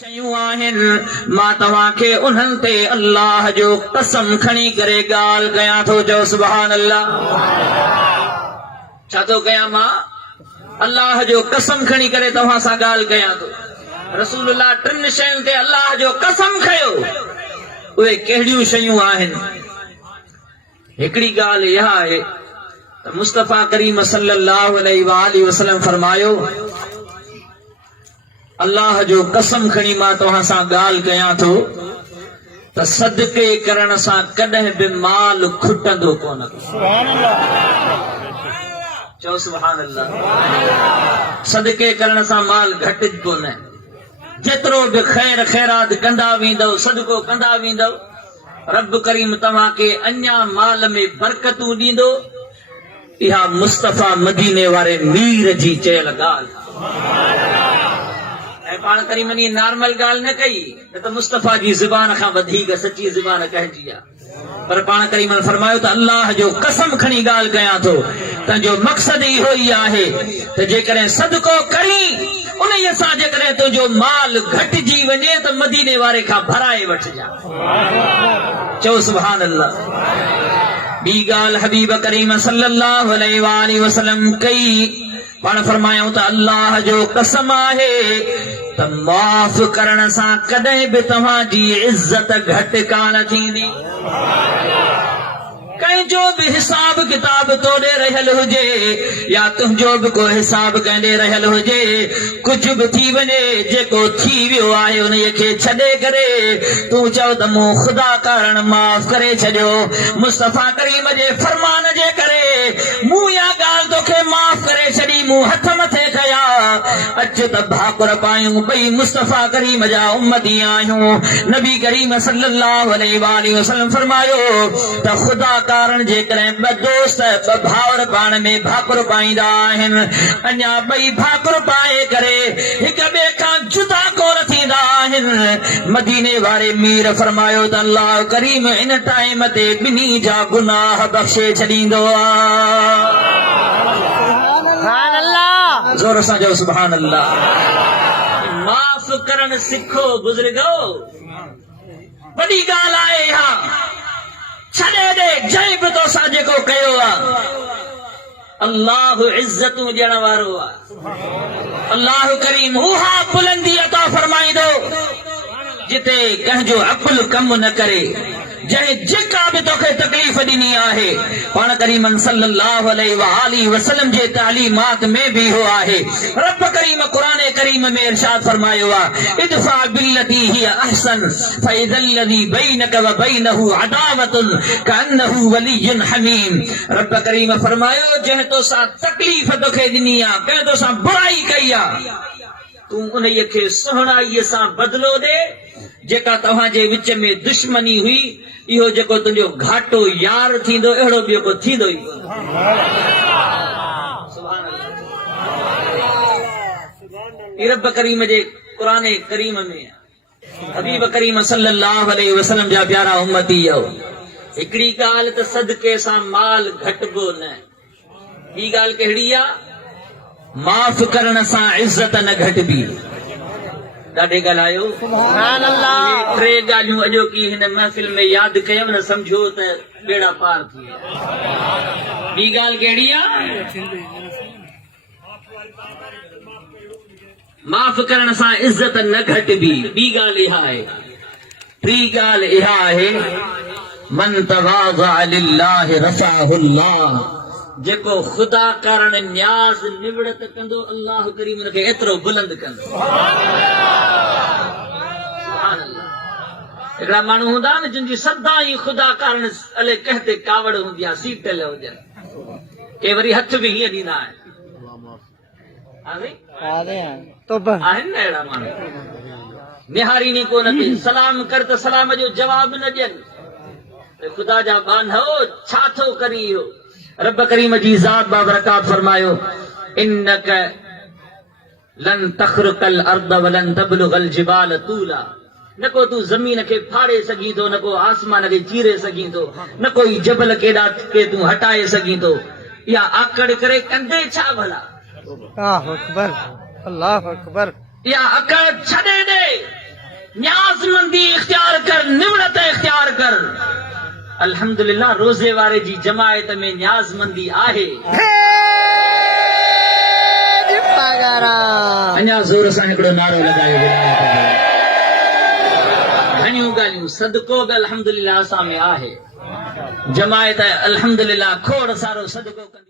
शयूं आहिनि मां तव्हांखे उन्हनि ते अल्लाह जो कसम खणी करे ॻाल्हि कयां थो। चओ सुभान अल्लाह। छा थो कयां? मां अल्लाह जो कसम खणी करे तव्हां सां ॻाल्हि कयां थो। रसूलुल्लाह टिनि शयुनि ते अल्लाह जो कसम खयो। उहे कहिड़ियूं शयूं आहिनि? हिकिड़ी ॻाल्हि इहा आहे त मुस्तफ़ा करीम सल्लल्लाहु अलैहि वसल्लम फरमायो, अल्लाह जो कसम खणी मां तव्हां सां ॻाल्हि कयां थो त सदके करण सां कॾहिं बि माल खुटंदो कोन। चओ सुभान अल्लाह। सदके करण सां माल घटिज कोन। जेतिरो बि ख़ैर ख़ैरात कंदा वेंदव, सदको कंदा वेंदव, रब करीम तव्हांखे अञा माल में बरकतूं ॾींदो। इहा मुस्तफ़ा मदीने वारे मीर जी चयल ॻाल्हि। पाण करीम ने नॉर्मल ॻाल्हि न कई, न त मुस्तफ़ा जी ज़ुबान खां वधीक सची ज़ुबान कहजी आहे। पर पाण करीम फरमायो त अल्लाह जो कसम खणी ॻाल्हि कयां थो, तुंहिंजो मक़सद इहो ई आहे त जेकॾहिं सदको करी उन सां जेकॾहिं तुंहिंजो माल घटिजी वञे त मदीने वारे खां भराए वठिजां। चओ सुभान अल्लाह। ॿी ॻाल्हि हबीब करीम सल्लल्लाहु अलैहि वसल्लम कई। पाण फरमायूं त अल्लाह जो कसम आहे त माफ़ करण सां कॾहिं बि तव्हांजी इज़त घटि कान थींदी। कंहिंजो बि हिसाब किताब तोड़े रहियल हुजे या तुंहिंजो बि को हिसाब कंदे रहियल हुजे, कुझु बि थी वञे, जेको थी वियो आहे उन खे छॾे करे तूं चओ त मूं ख़ुदा कारण माफ़ करे छॾियो। मुस्तफ़ा करीम जे फरमान जे करे मूं इहा ॻाल्हि तोखे माफ़ करे छॾी, मूं हथ मथे कया। अचु त भाकुर पायूं, ॿई मुस्तफ़ा करीम जा उम्मती आहियूं। नबी करीम सल्लल्लाहु अलैहि वसल्लम फरमायो त ख़ुदा कारण जेकॾहिं ॿ दोस्त, ॿ भाउर पाण में भाकुर पाईंदा आहिनि, अञा ॿई भाकुर पाए करे हिक ॿिए खां जुदा कोन थींदा आहिनि, मदीने वारे मीर फरमायो त अल्लाह करीम इन टाइम ते ॿिन्ही जा गुनाह बख़्शे छॾींदो आहे। ज़ोर सां चओ सुभान अल्लाह। माफ़ करण सिखो बुज़ुर्गो। वॾी ॻाल्हि आहे इहा। छॾे ॾे जंहिं बि तोसां जेको कयो आहे। अल्लाह इज़तूं ॾियण वारो आहे। अल्लाह करीम उहा बुलंदी अता फरमाईंदो जिते कंहिंजो अकुल कम न करे, जंहिं जेका बि तोखे तकलीफ़ ॾिनी आहे। पाण करीम सल्लल्लाहु अलैहि वसल्लम जे तालीमात में बि हो आहे। रब करीम क़ुरान करीम में इरशाद फरमायो आहे, इदफा बिल्लती हिया अहसन फइदल्लज़ी बैनक व बैनहु अदावतुन कअन्नहु वलियुन हमीम। रब करीम फरमायो जंहिं तोसां तकलीफ़ तोखे ॾिनी आहे, कंहिं तोसां बुराई कई आहे, तूं उन्हीअ खे सुहिणाईअ सां बदिलो ॾे। जेका तव्हांजे विच में दुश्मनी हुई, इहो जेको तुंहिंजो घाटो यार थींदो, अहिड़ो ॿियो को थींदो ई कोन। रब करीम जे क़ुरान करीम में हबीब करीम सल्लल्लाहु अलैहि वसल्लम जा प्यारा उम्मती हो। हिकिड़ी ॻाल्हि त सदके सां माल घटिबो न। ॿी ॻाल्हि कहिड़ी आहे? माफ़ करण सां इज़त न घटिबी। ॾाढे ॻाल्हायो। टे ॻाल्हियूं अॼोकी हिन महफ़िल में यादि कयूं न, सम्झो त बेड़ा पार थी विया। ॿी ॻाल्हि कहिड़ी आहे? माफ़ करण सां इज़त न घटिबी। ॿी ॻाल्हि इहा आहे। टी ॻाल्हि इहा आहे, मन तवाज़अ लिल्लाहि रफ़अहुल्लाह। जेको ख़ुदा कारण न्याज़ निवड़त कंदो, अल्लाह करीम उनखे एतिरो बुलंद कंदो। हिकिड़ा माण्हू हूंदा न जिन जी सदा ई ख़ुदा कारण अले कंहिं ते कावड़ हूंदी आहे, सीटल हुजनि, के वरी हथ बि हीअं ॾींदा आहिनि। आहिनि न अहिड़ा माण्हू। निहारीनी कोन कई, सलाम कर त सलाम जो जवाब न ॾियनि। ख़ुदा जा बान हो, छा थो करी हो? रब करीम जी ज़ात बाबरकात फरमायो, इन्नक लन तख़्रिक़ल अर्द वलन तबलुग़ल जिबाल तूला। न को तू ज़मीन खे फाड़े सघीं थो, न को आसमान खे चीरे सघीं थो, न कोई जबल केॾा के तूं हटाए सघीं थो। इहा आकड़ करे कंदे छा भला? अल्लाह अकबर, अल्लाह अकबर। इहा अकड़ छॾे ॾे। पाबंदी इख्तियार कर, निवड़त इख्तियार कर। अल्हम्दुलिल्लाह रोज़े वारे जी जमायत में न्याज़मंदी आहे। अञा ज़ोर सां हिकिड़ो नारो लॻायो। घणियूं ॻाल्हियूं, सदको बि अल्हम्दुलिल्लाह असां में आहे। जमायत अल्हम्दुलिल्लाह खोड़ सारो सदको कंदी।